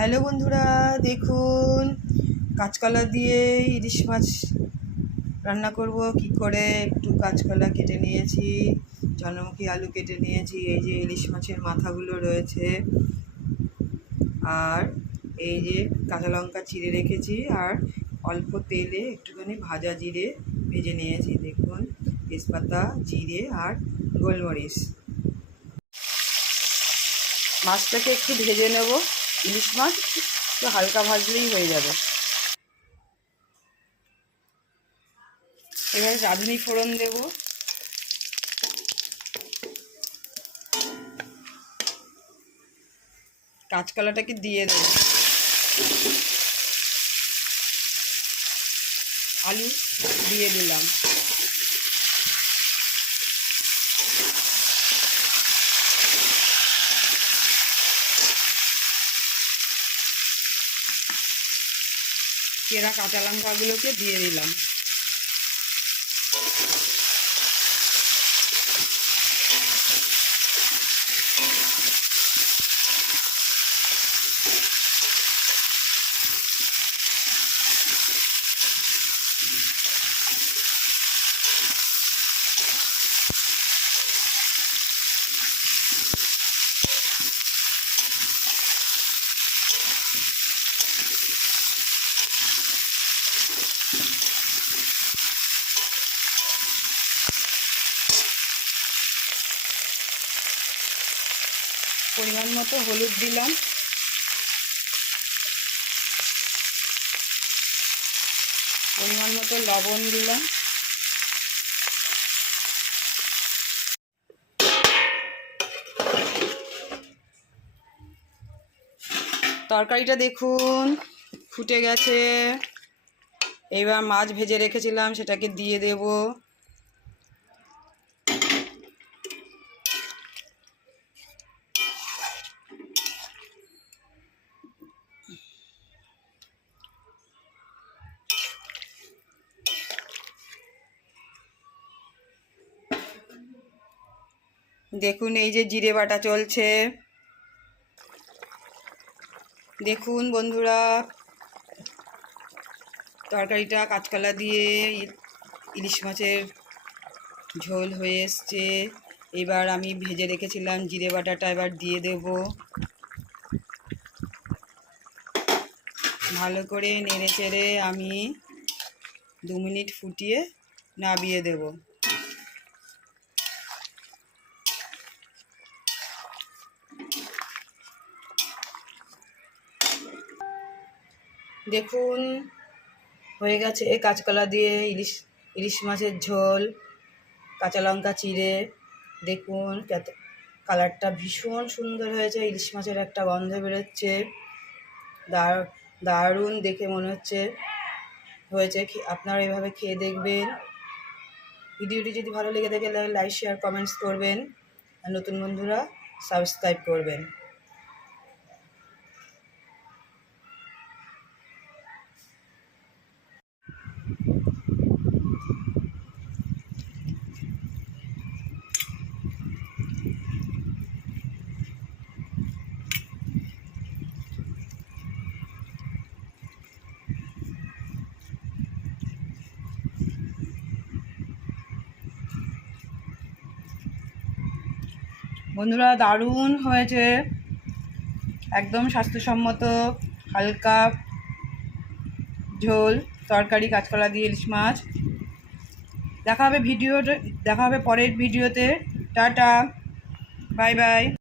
Hello বন্ধুরা, দেখুন কাঁচকলা দিয়ে ইলিশ মাছ রান্না করব কি করে। একটু কাঁচকলা কেটে নিয়েছি, চন্দ্রমুখী আলু কেটে নিয়েছি, এই যে ইলিশ মাছের মাথাগুলো রয়েছে, আর এই যে কাঁচা লঙ্কা চিড়ে রেখেছি, আর অল্প তেলে একটুখানি ভাজা জিরে ভেজে নিয়েছি। দেখুন তেজপাতা, জিরে আর গোলমরিচ। মাছটাকে একটু ভেজে নেব, ইলিশ মাছ একটু হালকা ভাজলেই হয়ে যাবে। এবার রাঁধুনি ফোড়ন দেব, কাঁচকলাটাকে দিয়ে দেব, আলু দিয়ে দিলাম, চেরা কাঁচা লঙ্কাগুলোকে দিয়ে দিলাম। পরিমাণ মতো হলুদ দিলাম, পরিমাণ মতো লবণ দিলাম, তরকারিটা দেখুন ফুটে গেছে। এইবার মাছ ভেজে রেখেছিলাম সেটাকে দিয়ে দেব। দেখুন এই যে জিরে বাটা চলছে। দেখুন বন্ধুরা, তরকারিটা কাঁচকলা দিয়ে ইলিশ মাছের ঝোল হয়ে এসছে। এবার আমি ভেজে রেখেছিলাম জিরে বাটাটা এবার দিয়ে দেব। ভালো করে নেড়ে চেড়ে আমি 2 মিনিট ফুটিয়ে নামিয়ে দেব। দেখুন হয়ে গেছে কাঁচকলা দিয়ে ইলিশ মাছের ঝোল, কাঁচা লঙ্কা চিড়ে। দেখুন কালারটা ভীষণ সুন্দর হয়েছে, ইলিশ মাছের একটা গন্ধ বেরোচ্ছে, দারুণ দেখে মনে হচ্ছে হয়েছে। আপনারা এভাবে খেয়ে দেখবেন। ভিডিওটি যদি ভালো লেগে থাকে লাইক শেয়ার কমেন্টস করবেন, আর নতুন বন্ধুরা সাবস্ক্রাইব করবেন। বন্ধুরা দারুণ হয়েছে, একদম স্বাস্থ্যসম্মত হালকা ঝোল তরকারি কাঁচকলা দিয়ে ইলিশ মাছ। দেখা হবে পরের ভিডিওতে। Tata, bye bye.